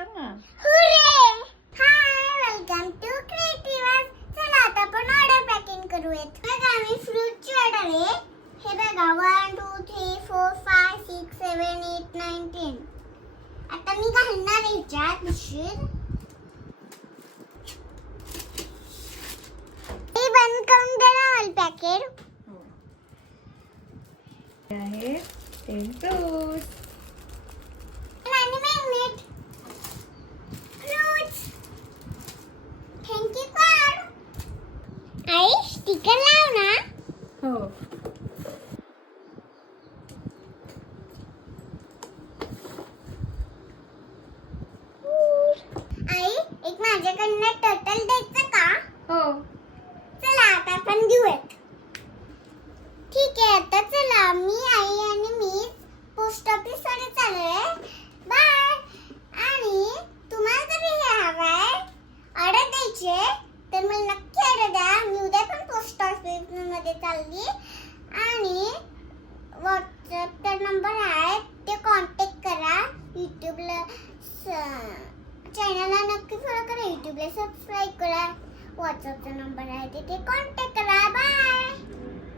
कर ना. हुरे! हाय, welcome to creative. चला आता आपण ऑर्डर पॅकिंग करूयात. बघा मी फ्रूटची ऑर्डर आहे. हे बघा 1 2 3 4 5 6 7 8 9 10. आता मी घालणार आहे ह्याच्यात पिशवीत. हे बंद करून दे ना ऑल पॅकेट. आहे 10 फ्रुट्स. आणि magnet fruits. Thank you card. I sticker लाव ना. हो. आई एक माझ्याकडनं टर्टल द्यायचं का? हो. चला आता आपण देऊयात. ठीक आहे आता चला मी आई आणि मी पोस्ट ऑफिस कडे चाललोय. बाय. आणि तुम्हाला जर हे हवंय ऑर्डर द्यायची आहे तर मला नक्की ऑर्डर द्या. मी उद्या पण पोस्ट ऑफिस मध्ये चालली आणि व्हॉट्सअपचा नंबर आहे ते कॉन्टॅक्ट करा. युट्यूबला चॅनलला नक्की फॉलो करा. युट्यूबला सबस्क्राईब करा. व्हॉट्सअपचा नंबर आहे तिथे कॉन्टॅक्ट करा. बाय.